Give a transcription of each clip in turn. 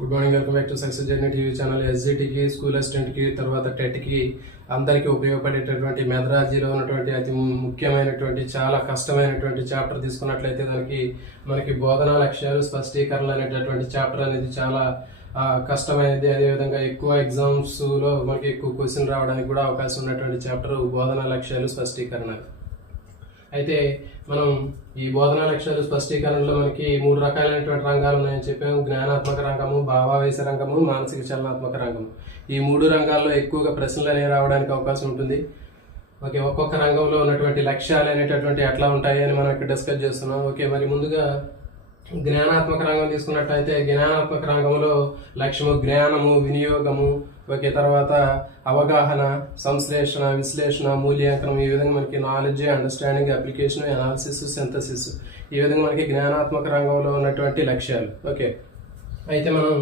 Good morning, welcome back to success journey TV channel. ఎస్జిటికి, school అసిస్టెంట్కి, తర్వాత టెట్కి అందరికీ ఉపయోగపడేటటువంటి మెథడాలజీలో ఉన్నటువంటి అతి ముఖ్యమైనటువంటి చాలా కష్టమైనటువంటి చాప్టర్ తీసుకున్నట్లయితే మనకి బోధనా లక్ష్యాలు స్పష్టీకరణలు అనేటటువంటి చాప్టర్ అనేది చాలా కష్టమైనది. అదేవిధంగా ఎక్కువ ఎగ్జామ్స్లో మనకి ఎక్కువ క్వశ్చన్ రావడానికి కూడా అవకాశం ఉన్నటువంటి చాప్టర్ బోధనా లక్ష్యాలు స్పష్టీకరణ. అయితే మనం ఈ బోధనా లక్ష్యాలు స్పష్టీకరణలో మనకి 3 రకాలైనటువంటి రంగాలు ఉన్నాయని చెప్పాము. జ్ఞానాత్మక రంగము, భావావేశ రంగము, మానసిక చలనాత్మక రంగము. ఈ 3 రంగాల్లో ఎక్కువగా ప్రశ్నలు అనేవి రావడానికి అవకాశం ఉంటుంది. ఓకే, ఒక్కొక్క రంగంలో ఉన్నటువంటి లక్ష్యాలు అనేటటువంటి ఎట్లా ఉంటాయి అని మనం ఇక్కడ డిస్కస్ చేస్తున్నాం. ఓకే, మరి ముందుగా జ్ఞానాత్మక రంగం తీసుకున్నట్లయితే జ్ఞానాత్మక రంగంలో లక్ష్యము జ్ఞానము, వినియోగము, ఓకే, తర్వాత అవగాహన, సంశ్లేషణ, విశ్లేషణ, మూల్యాంకనం. ఈ విధంగా మనకి knowledge, understanding, application, analysis, synthesis, ఈ విధంగా మనకి జ్ఞానాత్మక రంగంలో ఉన్నటువంటి లక్ష్యాలు. ఓకే, అయితే మనం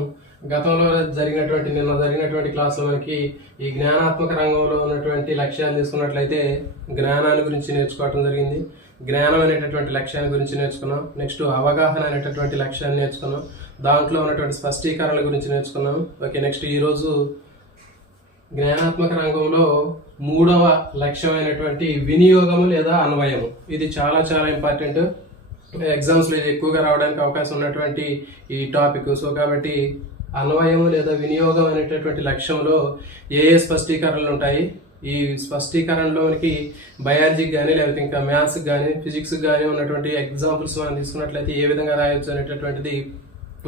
గతంలో నిన్న జరిగినటువంటి క్లాస్లో మనకి ఈ జ్ఞానాత్మక రంగంలో ఉన్నటువంటి లక్ష్యాలు తీసుకున్నట్లయితే జ్ఞానాన్ని గురించి నేర్చుకోవటం జరిగింది. జ్ఞానం అనేటటువంటి లక్ష్యాన్ని గురించి నేర్చుకున్నాం. నెక్స్ట్ అవగాహన అనేటటువంటి లక్ష్యాన్ని నేర్చుకున్నాం. దాంట్లో ఉన్నటువంటి స్పష్టీకరణల గురించి నేర్చుకున్నాం. ఓకే, నెక్స్ట్ ఈరోజు జ్ఞానాత్మక రంగంలో 3వ లక్ష్యమైనటువంటి వినియోగము లేదా అన్వయము. ఇది చాలా చాలా ఇంపార్టెంట్. ఎగ్జామ్స్లో ఇది ఎక్కువగా రావడానికి అవకాశం ఉన్నటువంటి ఈ టాపిక్. సో కాబట్టి అన్వయము లేదా వినియోగం అనేటటువంటి లక్ష్యంలో ఏ స్పష్టీకరణలు ఉంటాయి, ఈ స్పష్టీకరణలో మనకి బయాలజీకి కానీ లేకపోతే ఇంకా మ్యాథ్స్కి కానీ ఫిజిక్స్కి కానీ ఉన్నటువంటి ఎగ్జాంపుల్స్ మనం తీసుకున్నట్లయితే ఏ విధంగా రాయొచ్చు అనేటటువంటిది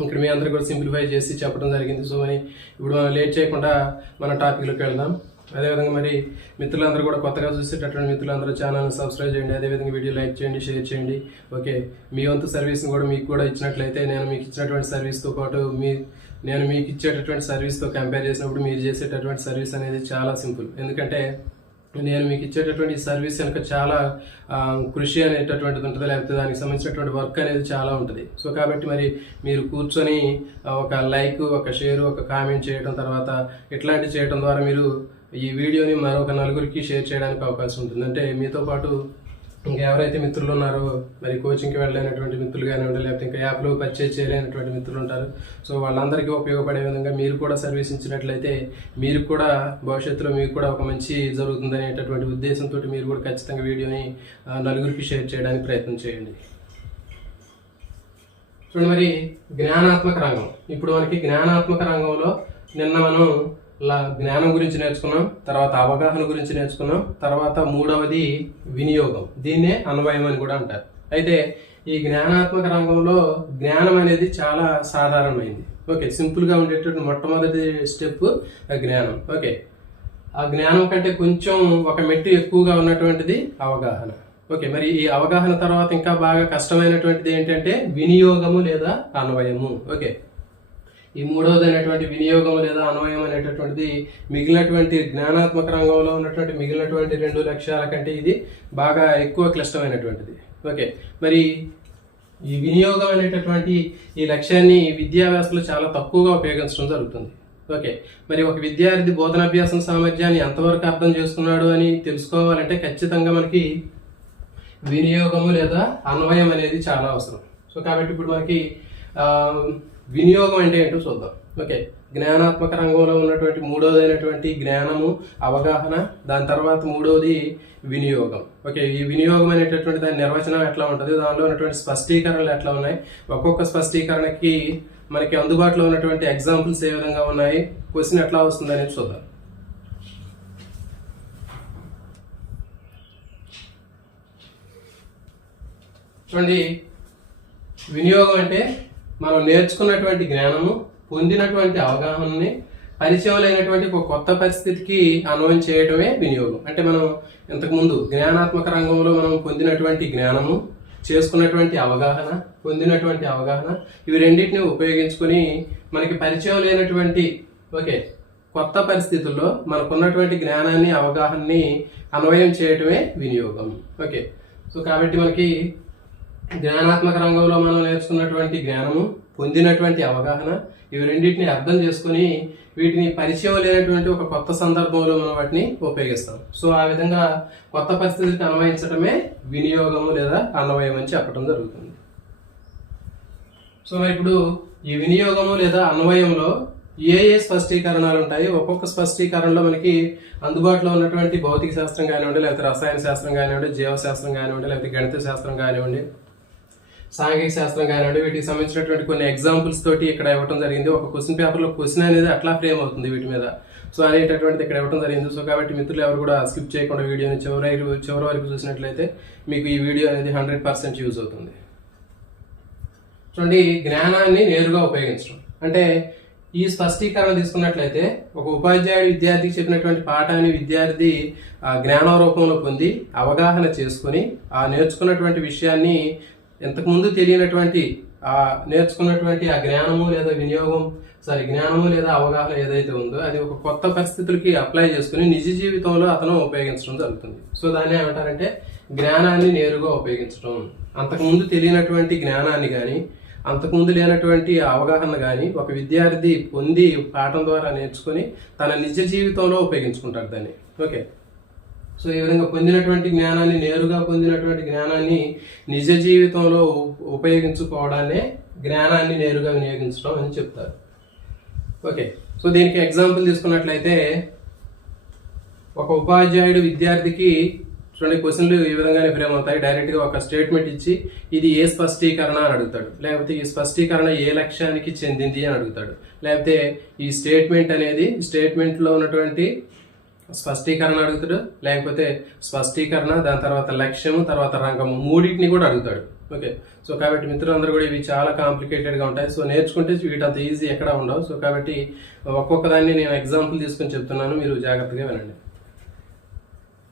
ఇక్కడ మీ అందరూ కూడా సింప్లిఫై చేసి చెప్పడం జరిగింది. సో మరి ఇప్పుడు మనం లేట్ చేయకుండా మన టాపిక్లోకి వెళ్దాం. అదేవిధంగా మరి మిత్రులందరూ కూడా కొత్తగా చూసేటటువంటి మిత్రులందరూ ఛానల్ని సబ్స్క్రైబ్ చేయండి. అదేవిధంగా వీడియో లైక్ చేయండి, షేర్ చేయండి. ఓకే, మీ వంతు సర్వీస్ని కూడా మీకు కూడా ఇచ్చినట్లయితే నేను మీకు ఇచ్చినటువంటి సర్వీస్తో పాటు నేను మీకు ఇచ్చేటటువంటి సర్వీస్తో కంపేర్ చేసినప్పుడు మీరు చేసేటటువంటి సర్వీస్ అనేది చాలా సింపుల్. ఎందుకంటే నేను మీకు ఇచ్చేటటువంటి సర్వీస్ కనుక చాలా కృషి అనేటటువంటిది ఉంటుంది, లేకపోతే దానికి సంబంధించినటువంటి వర్క్ అనేది చాలా ఉంటుంది. సో కాబట్టి మరి మీరు కూర్చొని ఒక లైక్, ఒక షేర్, ఒక కామెంట్ చేయడం, తర్వాత ఇట్లాంటివి చేయడం ద్వారా మీరు ఈ వీడియోని మరొక 4గురికి షేర్ చేయడానికి అవకాశం ఉంటుంది. అంటే మీతో పాటు ఇంకా ఎవరైతే మిత్రులు ఉన్నారో, మరి కోచింగ్కి వెళ్ళలేనటువంటి మిత్రులు కానివ్వండి, లేకపోతే ఇంకా యాప్లో పర్చేజ్ చేయలేనటువంటి మిత్రులు ఉంటారు. సో వాళ్ళందరికీ ఉపయోగపడే విధంగా మీరు కూడా సర్వీస్ ఇచ్చినట్లయితే మీరు కూడా భవిష్యత్తులో మీకు కూడా ఒక మంచి జరుగుతుంది అనేటటువంటి ఉద్దేశంతో మీరు కూడా ఖచ్చితంగా వీడియోని 4గురికి షేర్ చేయడానికి ప్రయత్నం చేయండి. చూడండి, మరి జ్ఞానాత్మక రంగం. ఇప్పుడు మనకి జ్ఞానాత్మక రంగంలో నిన్న మనం జ్ఞానం గురించి నేర్చుకున్నాం, తర్వాత అవగాహన గురించి నేర్చుకున్నాం, తర్వాత 3వది వినియోగం. దీన్నే అన్వయం అని కూడా అంటారు. అయితే ఈ జ్ఞానాత్మక రంగంలో జ్ఞానం అనేది చాలా సాధారణమైంది. ఓకే, సింపుల్గా ఉండేటటువంటి మొట్టమొదటి స్టెప్ జ్ఞానం. ఓకే, ఆ జ్ఞానం కంటే కొంచెం ఒక మెట్టు ఎక్కువగా ఉన్నటువంటిది అవగాహన. ఓకే, మరి ఈ అవగాహన తర్వాత ఇంకా బాగా కష్టమైనటువంటిది ఏంటంటే వినియోగము లేదా అన్వయము. ఓకే, ఈ 3వది అనేటువంటి వినియోగం లేదా అన్వయం అనేటటువంటిది మిగిలినటువంటి జ్ఞానాత్మక రంగంలో ఉన్నటువంటి మిగిలినటువంటి 2 లక్ష్యాల కంటే ఇది బాగా ఎక్కువ క్లిష్టమైనటువంటిది. ఓకే, మరి ఈ వినియోగం అనేటటువంటి ఈ లక్ష్యాన్ని విద్యా వ్యవస్థలో చాలా తక్కువగా ఉపయోగించడం జరుగుతుంది. ఓకే, మరి ఒక విద్యార్థి బోధనాభ్యాసం సామర్థ్యాన్ని ఎంతవరకు అర్థం చేసుకున్నాడు అని తెలుసుకోవాలంటే ఖచ్చితంగా మనకి వినియోగము లేదా అన్వయం అనేది చాలా అవసరం. సో కాబట్టి ఇప్పుడు మనకి వినియోగం అంటే ఏంటో చూద్దాం. ఓకే, జ్ఞానాత్మక రంగంలో ఉన్నటువంటి 3వది అయినటువంటి జ్ఞానము, అవగాహన, దాని తర్వాత 3వది వినియోగం. ఓకే, ఈ వినియోగం అనేటటువంటి దాని నిర్వచనం ఎట్లా ఉంటుంది, దానిలో ఉన్నటువంటి స్పష్టీకరణలు ఎట్లా ఉన్నాయి, ఒక్కొక్క స్పష్టీకరణకి మనకి అందుబాటులో ఉన్నటువంటి ఎగ్జాంపుల్స్ ఏ విధంగా ఉన్నాయి, క్వశ్చన్ ఎట్లా వస్తుంది అనేది చూద్దాం. చూడండి, వినియోగం అంటే మనం నేర్చుకున్నటువంటి జ్ఞానము, పొందినటువంటి అవగాహనని పరిచయం లేనటువంటి ఒక కొత్త పరిస్థితికి అన్వయం చేయటమే వినియోగం. అంటే మనం ఇంతకుముందు జ్ఞానాత్మక రంగంలో మనం పొందినటువంటి జ్ఞానము, చేసుకున్నటువంటి అవగాహన, పొందినటువంటి అవగాహన, ఇవి రెండింటిని ఉపయోగించుకొని మనకి పరిచయం లేనటువంటి కొత్త పరిస్థితుల్లో మనకున్నటువంటి జ్ఞానాన్ని, అవగాహనని అన్వయం చేయటమే వినియోగం. ఓకే, సో కాబట్టి మనకి జ్ఞానాత్మక రంగంలో మనం నేర్చుకున్నటువంటి జ్ఞానము, పొందినటువంటి అవగాహన, ఇవి రెండింటిని అర్థం చేసుకుని వీటిని పరిచయం లేనటువంటి ఒక కొత్త సందర్భంలో మనం వాటిని ఉపయోగిస్తాం. సో ఆ విధంగా కొత్త పరిస్థితికి అన్వయించడమే వినియోగము లేదా అన్వయం అని చెప్పడం జరుగుతుంది. సో ఇప్పుడు ఈ వినియోగము లేదా అన్వయంలో ఏ స్పష్టీకరణాలు ఉంటాయి. ఒక్కొక్క స్పష్టీకరణలో మనకి అందుబాటులో ఉన్నటువంటి భౌతిక శాస్త్రం కానివ్వండి, లేకపోతే రసాయన శాస్త్రం కానివ్వండి, జీవశాస్త్రం కానివ్వండి, లేకపోతే గణిత శాస్త్రం కానివ్వండి, సాంఘిక శాస్త్రం కానివ్వండి, వీటికి సంబంధించినటువంటి కొన్ని ఎగ్జాంపుల్స్ తోటి ఇక్కడ ఇవ్వడం జరిగింది. ఒక క్వశ్చన్ పేపర్లో క్వశ్చన్ అనేది అట్లా ఫ్రేమ్ అవుతుంది వీటి మీద. సో అనేటటువంటిది ఇక్కడ ఇవ్వడం జరిగింది. సో కాబట్టి మిత్రులు ఎవరు కూడా స్కిప్ చేయకుండా వీడియోని చివరి వరకు చూసినట్లయితే మీకు ఈ వీడియో అనేది 100% యూజ్ అవుతుంది. చూడండి, జ్ఞానాన్ని నేరుగా ఉపయోగించడం అంటే ఈ స్పష్టీకరణ తీసుకున్నట్లయితే ఒక ఉపాధ్యాయుడు విద్యార్థికి చెప్పినటువంటి పాఠాన్ని విద్యార్థి జ్ఞాన రూపంలో పొంది అవగాహన చేసుకుని ఆ నేర్చుకున్నటువంటి విషయాన్ని ఇంతకుముందు తెలియనటువంటి నేర్చుకున్నటువంటి ఆ జ్ఞానము లేదా జ్ఞానము లేదా అవగాహన ఏదైతే ఉందో అది ఒక కొత్త పరిస్థితులకి అప్లై చేసుకుని నిజ జీవితంలో అతను ఉపయోగించడం జరుగుతుంది. సో దాన్ని ఏమంటారంటే జ్ఞానాన్ని నేరుగా ఉపయోగించడం. అంతకుముందు తెలియనటువంటి జ్ఞానాన్ని కానీ అంతకుముందు లేనటువంటి అవగాహన కానీ ఒక విద్యార్థి పొంది పాఠం ద్వారా నేర్చుకుని తన నిజ జీవితంలో ఉపయోగించుకుంటారు దాన్ని. ఓకే, సో ఈ విధంగా నేరుగా పొందినటువంటి జ్ఞానాన్ని నిజ జీవితంలో ఉపయోగించుకోవడాన్ని జ్ఞానాన్ని నేరుగా వినియోగించడం అని చెప్తారు. ఓకే, సో దీనికి ఎగ్జాంపుల్ తీసుకున్నట్లయితే ఒక ఉపాధ్యాయుడు విద్యార్థికి చూడండి, క్వశ్చన్లు ఈ విధంగానే ఫ్రేమ్ అవుతాయి. డైరెక్ట్ గా ఒక స్టేట్మెంట్ ఇచ్చి ఇది ఏ స్పష్టీకరణ అని అడుగుతాడు, లేకపోతే ఈ స్పష్టీకరణ ఏ లక్ష్యానికి చెందింది అని అడుగుతాడు, లేకపోతే ఈ స్టేట్మెంట్ లో ఉన్నటువంటి స్పష్టీకరణ అడుగుతాడు, లేకపోతే స్పష్టీకరణ దాని తర్వాత లక్ష్యము తర్వాత రంగము మూడింటిని కూడా అడుగుతాడు. ఓకే, సో కాబట్టి మిత్రులందరూ కూడా ఇవి చాలా కాంప్లికేటెడ్ గా ఉంటాయి. సో నేర్చుకుంటే వీటంత ఈజీ ఎక్కడ ఉండవు. సో కాబట్టి ఒక్కొక్క దాన్ని నేను ఎగ్జాంపుల్ తీసుకొని చెప్తున్నాను, మీరు జాగ్రత్తగా వినండి.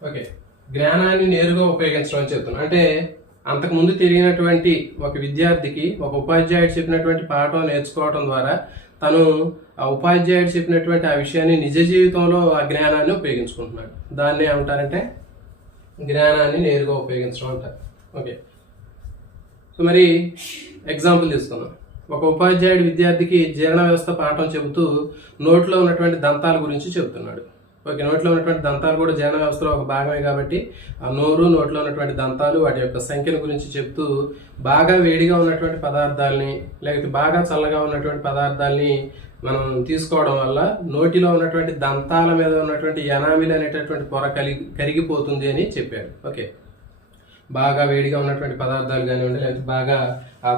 ఓకే, జ్ఞానాన్ని నేరుగా ఉపయోగించడం అని చెప్తున్నాను. అంటే అంతకుముందు తెలియనటువంటి ఒక విద్యార్థికి ఒక ఉపాధ్యాయుడు చెప్పినటువంటి పాఠం నేర్చుకోవడం ద్వారా తను ఆ ఉపాధ్యాయుడు చెప్పినటువంటి ఆ విషయాన్ని నిజ జీవితంలో ఆ జ్ఞానాన్ని ఉపయోగించుకుంటున్నాడు. దాన్ని ఏమంటారంటే జ్ఞానాన్ని నేరుగా ఉపయోగించడం అంటారు. ఓకే, సో మరి ఎగ్జాంపుల్ తీసుకుందాం. ఒక ఉపాధ్యాయుడు విద్యార్థికి జీర్ణ వ్యవస్థ పాఠం చెబుతూ నోట్లో ఉన్నటువంటి దంతాల గురించి చెబుతున్నాడు. ఓకే, నోట్లో ఉన్నటువంటి దంతాలు కూడా జీర్ణ వ్యవస్థలో ఒక భాగమే కాబట్టి ఆ నోట్లో ఉన్నటువంటి దంతాలు వాటి యొక్క సంఖ్యను గురించి చెప్తూ బాగా వేడిగా ఉన్నటువంటి పదార్థాలని లేకపోతే బాగా చల్లగా ఉన్నటువంటి పదార్థాలని మనం తీసుకోవడం వల్ల నోటిలో ఉన్నటువంటి దంతాల మీద ఉన్నటువంటి ఎనామిల్ అనేటటువంటి పొర కరిగిపోతుంది అని చెప్పాడు. ఓకే, బాగా వేడిగా ఉన్నటువంటి పదార్థాలు కానివ్వండి లేకపోతే బాగా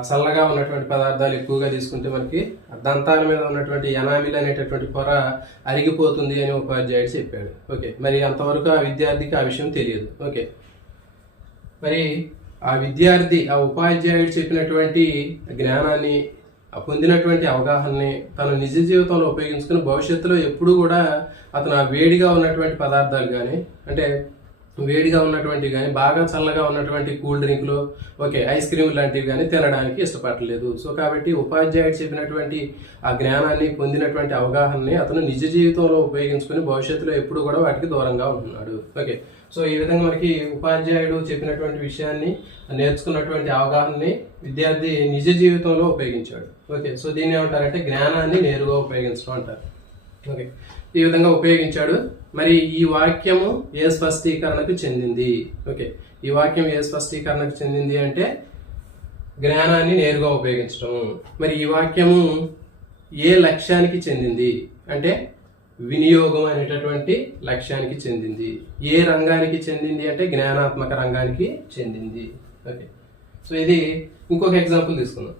చల్లగా ఉన్నటువంటి పదార్థాలు ఎక్కువగా తీసుకుంటే మనకి దంతాల మీద ఉన్నటువంటి ఎనామిల్ అనేటటువంటి పొర అరిగిపోతుంది అని ఉపాధ్యాయుడు చెప్పాడు. ఓకే, మరి అంతవరకు ఆ విద్యార్థికి ఆ విషయం తెలియదు. ఓకే, మరి ఆ ఉపాధ్యాయుడు చెప్పినటువంటి జ్ఞానాన్ని పొందినటువంటి అవగాహనని తన నిజ జీవితంలో ఉపయోగించుకుని భవిష్యత్తులో ఎప్పుడు కూడా అతను ఆ వేడిగా ఉన్నటువంటి పదార్థాలు కానీ అంటే వేడిగా ఉన్నటువంటివి కానీ బాగా చల్లగా ఉన్నటువంటి కూల్ డ్రింక్లు ఐస్ క్రీమ్ లాంటివి కానీ తినడానికి ఇష్టపడలేదు. సో కాబట్టి ఉపాధ్యాయుడు చెప్పినటువంటి ఆ జ్ఞానాన్ని పొందినటువంటి అవగాహనని అతను నిజ జీవితంలో ఉపయోగించుకుని భవిష్యత్తులో ఎప్పుడు కూడా వాటికి దూరంగా ఉంటున్నాడు. ఓకే, సో ఈ విధంగా మనకి ఉపాధ్యాయుడు చెప్పినటువంటి విషయాన్ని నేర్చుకున్నటువంటి అవగాహనని విద్యార్థి నిజ జీవితంలో ఉపయోగించాడు. ఓకే, సో దీన్ని ఏమంటారంటే జ్ఞానాన్ని నేరుగా ఉపయోగించడం అంటారు. ఓకే, ఈ విధంగా ఉపయోగించాడు. మరి ఈ వాక్యము ఏ స్పష్టీకరణకు చెందింది? ఓకే, ఈ వాక్యం ఏ స్పష్టీకరణకు చెందింది అంటే జ్ఞానాన్ని నేరుగా ఉపయోగించడం. మరి ఈ వాక్యము ఏ లక్ష్యానికి చెందింది అంటే వినియోగం అనేటటువంటి లక్ష్యానికి చెందింది. ఏ రంగానికి చెందింది అంటే జ్ఞానాత్మక రంగానికి చెందింది. ఓకే, సో ఇది ఇంకొక ఎగ్జాంపుల్ తీసుకుందాం.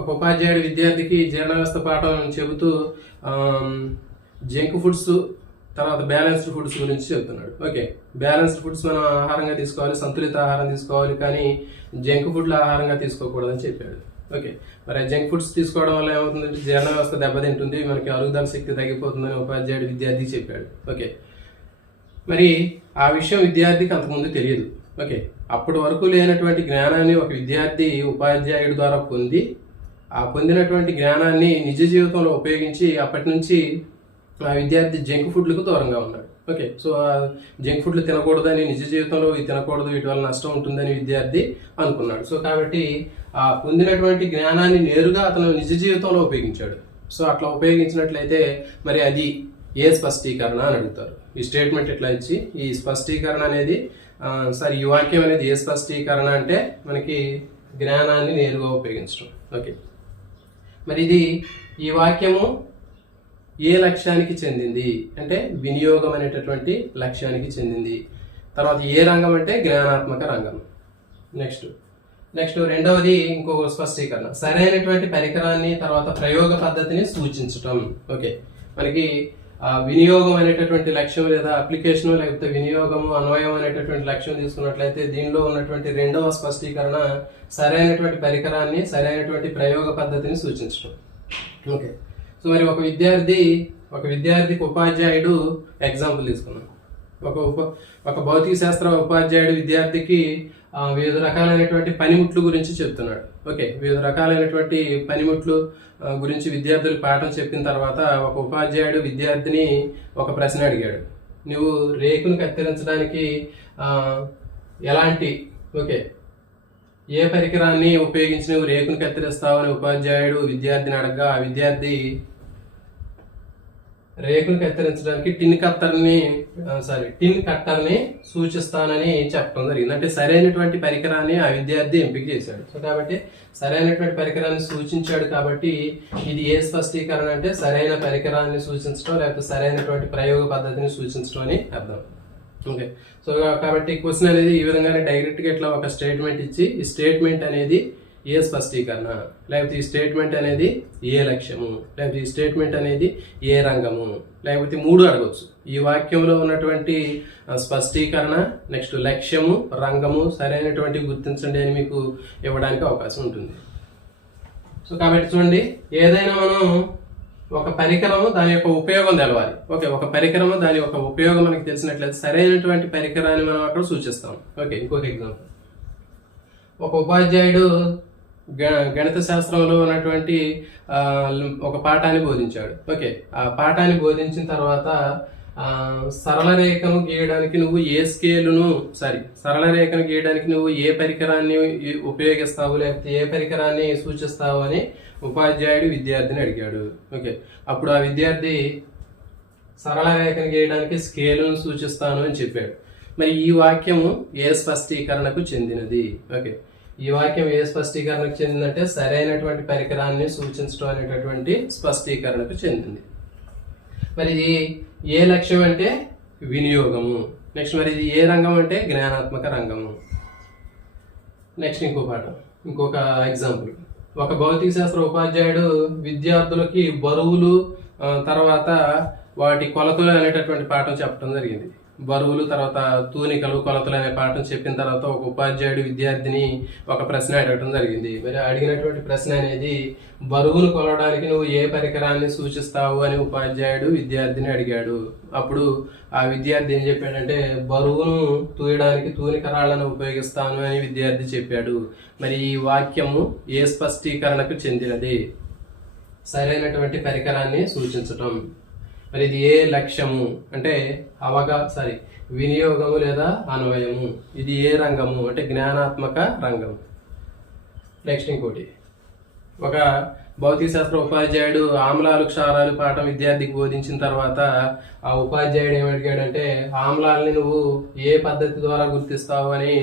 ఒక ఉపాధ్యాయుడు విద్యార్థికి జీర్ణ వ్యవస్థ పాఠం చెబుతూ జంక్ ఫుడ్స్ తర్వాత బ్యాలెన్స్డ్ ఫుడ్స్ గురించి చెప్తున్నాడు. ఓకే, బ్యాలెన్స్డ్ ఫుడ్స్ మనం ఆహారంగా తీసుకోవాలి, సంతులిత ఆహారం తీసుకోవాలి, కానీ జంక్ ఫుడ్లు ఆహారంగా తీసుకోకూడదని చెప్పాడు. ఓకే, మరి జంక్ ఫుడ్స్ తీసుకోవడం వల్ల ఏమవుతుందంటే జీర్ణ వ్యవస్థ దెబ్బతింటుంది, మనకి అరుగుదల శక్తి తగ్గిపోతుందని ఉపాధ్యాయుడు విద్యార్థికి చెప్పాడు. ఓకే, మరి ఆ విషయం విద్యార్థికి అంతకుముందు తెలియదు. ఓకే, అప్పటి వరకు లేనటువంటి జ్ఞానాన్ని ఒక విద్యార్థి ఉపాధ్యాయుడి ద్వారా పొంది ఆ పొందినటువంటి జ్ఞానాన్ని నిజ జీవితంలో ఉపయోగించి అప్పటి నుంచి ఆ విద్యార్థి జంక్ ఫుడ్లకు దూరంగా ఉన్నాడు. ఓకే, సో ఆ జంక్ ఫుడ్లు తినకూడదని నిజ జీవితంలో ఇవి తినకూడదు, వీటి వల్ల నష్టం ఉంటుందని విద్యార్థి అనుకున్నాడు. సో కాబట్టి ఆ పొందినటువంటి జ్ఞానాన్ని నేరుగా అతను నిజ జీవితంలో ఉపయోగించాడు. సో అట్లా ఉపయోగించినట్లయితే మరి అది ఏ స్పష్టీకరణ అని అడుగుతారు. ఈ స్టేట్మెంట్ ఇట్లా ఇచ్చి ఈ స్పష్టీకరణ అనేది ఈ వాక్యం అనేది ఏ స్పష్టీకరణ అంటే మనకి జ్ఞానాన్ని నేరుగా ఉపయోగించడం. ఓకే, మరి ఈ వాక్యము ఏ లక్ష్యానికి చెందింది అంటే వినియోగం అనేటటువంటి లక్ష్యానికి చెందింది. తర్వాత ఏ రంగం అంటే జ్ఞానాత్మక రంగం. నెక్స్ట్ రెండవది ఇంకొక స్పష్టీకరణ, సరైనటువంటి పరికరాన్ని తర్వాత ప్రయోగ పద్ధతిని సూచించటం. ఓకే, మనకి వినియోగం అనేటటువంటి లక్ష్యం లేదా అప్లికేషన్ లేకపోతే వినియోగము అన్వయం అనేటటువంటి లక్ష్యం తీసుకున్నట్లయితే దీనిలో ఉన్నటువంటి రెండవ స్పష్టీకరణ సరైనటువంటి పరికరాన్ని సరైనటువంటి ప్రయోగ పద్ధతిని సూచించడం. ఓకే, సో మరి ఒక విద్యార్థికి ఉపాధ్యాయుడు ఎగ్జాంపుల్ తీసుకున్నాం. ఒక భౌతిక శాస్త్ర ఉపాధ్యాయుడు విద్యార్థికి వివిధ రకాలైనటువంటి పనిముట్లు గురించి చెప్తున్నాడు. ఓకే, వివిధ రకాలైనటువంటి పనిముట్లు గురించి విద్యార్థులకు పాఠం చెప్పిన తర్వాత ఒక ఉపాధ్యాయుడు విద్యార్థిని ఒక ప్రశ్న అడిగాడు. నువ్వు రేకును కత్తిరించడానికి ఏ పరికరాన్ని ఉపయోగించి నువ్వు రేకును కత్తిరిస్తావు అని ఉపాధ్యాయుడు విద్యార్థిని అడగగా ఆ విద్యార్థి రేకును కత్తిరించడానికి టిన్ కట్టర్ని సూచిస్తానని చెప్పడం జరిగింది. అంటే సరైనటువంటి పరికరాన్ని ఆ విద్యార్థి ఎంపిక చేశాడు. సో కాబట్టి సరైనటువంటి పరికరాన్ని సూచించాడు కాబట్టి ఇది ఏ స్పష్టీకరణ అంటే సరైన పరికరాన్ని సూచించడం లేకపోతే సరైనటువంటి ప్రయోగ పద్ధతిని సూచించడం అని అర్థం. ఓకే, సో కాబట్టి క్వశ్చన్ అనేది ఈ విధంగానే డైరెక్ట్ గా ఇట్లా ఒక స్టేట్మెంట్ ఇచ్చి ఈ స్టేట్మెంట్ అనేది ఏ స్పష్టీకరణ లేకపోతే ఈ స్టేట్మెంట్ అనేది ఏ లక్ష్యము లేకపోతే ఈ స్టేట్మెంట్ అనేది ఏ రంగము లేకపోతే 3 అడగవచ్చు. ఈ వాక్యంలో ఉన్నటువంటి స్పష్టీకరణ నెక్స్ట్ లక్ష్యము రంగము సరైనటువంటి గుర్తించండి అని మీకు ఇవ్వడానికి అవకాశం ఉంటుంది. సో కాబట్టి చూడండి, ఏదైనా మనం ఒక పరికరము దాని యొక్క ఉపయోగం తెలవాలి. ఓకే, ఒక పరికరము దాని యొక్క ఉపయోగం మనకి తెలిసినట్లయితే సరైనటువంటి పరికరాన్ని మనం అక్కడ సూచిస్తాం. ఓకే, ఇంకొక ఎగ్జాంపుల్, ఒక ఉపాధ్యాయుడు గణిత శాస్త్రంలో ఉన్నటువంటి ఒక పాఠాన్ని బోధించాడు. ఓకే, ఆ పాఠాన్ని బోధించిన తర్వాత సరళ రేఖను గీయడానికి నువ్వు ఏ పరికరాన్ని ఉపయోగిస్తావు లేకపోతే ఏ పరికరాన్ని సూచిస్తావు అని ఉపాధ్యాయుడు విద్యార్థిని అడిగాడు. ఓకే, అప్పుడు ఆ విద్యార్థి సరళ రేఖను గీయడానికి స్కేలును సూచిస్తాను అని చెప్పాడు. మరి ఈ వాక్యము ఏ స్పష్టీకరణకు చెందినది? ఓకే, ఈ వాక్యం ఏ స్పష్టీకరణకు చెందిందంటే సరైనటువంటి పరికరాన్ని సూచించడం అనేటటువంటి స్పష్టీకరణకు చెందింది. మరి ఇది ఏ లక్ష్యం అంటే వినియోగము. నెక్స్ట్ మరి ఇది ఏ రంగం అంటే జ్ఞానాత్మక రంగము. నెక్స్ట్ ఇంకొక ఎగ్జాంపుల్, ఒక భౌతిక శాస్త్ర ఉపాధ్యాయుడు విద్యార్థులకి బరువులు తర్వాత వాటి కొలతలు అనేటటువంటి పాఠం చెప్పడం జరిగింది. బరువులు తర్వాత తూనికలు కొలతలు అనే పాఠం చెప్పిన తర్వాత ఒక ఉపాధ్యాయుడు విద్యార్థిని ఒక ప్రశ్న అడగడం జరిగింది. మరి అడిగినటువంటి ప్రశ్న అనేది బరువును కొలవడానికి నువ్వు ఏ పరికరాన్ని సూచిస్తావు అని ఉపాధ్యాయుడు విద్యార్థిని అడిగాడు. అప్పుడు ఆ విద్యార్థి ఏం చెప్పాడంటే బరువును తూయడానికి తూనికరాళ్లను ఉపయోగిస్తాను అని విద్యార్థి చెప్పాడు. మరి ఈ వాక్యము ఏ స్పష్టీకరణకు చెందినది? సరైనటువంటి పరికరాన్ని సూచించటం. మరి ఇది ఏ లక్ష్యము అంటే వినియోగము లేదా అన్వయము. ఇది ఏ రంగము అంటే జ్ఞానాత్మక రంగం. నెక్స్ట్ ఇంకోటి, ఒక భౌతిక శాస్త్ర ఉపాధ్యాయుడు ఆమ్లాలు క్షారాలు పాఠం విద్యార్థికి బోధించిన తర్వాత ఆ ఉపాధ్యాయుడు ఏమడిగాడంటే ఆమ్లాలని నువ్వు ఏ పద్ధతి ద్వారా గుర్తిస్తావు అని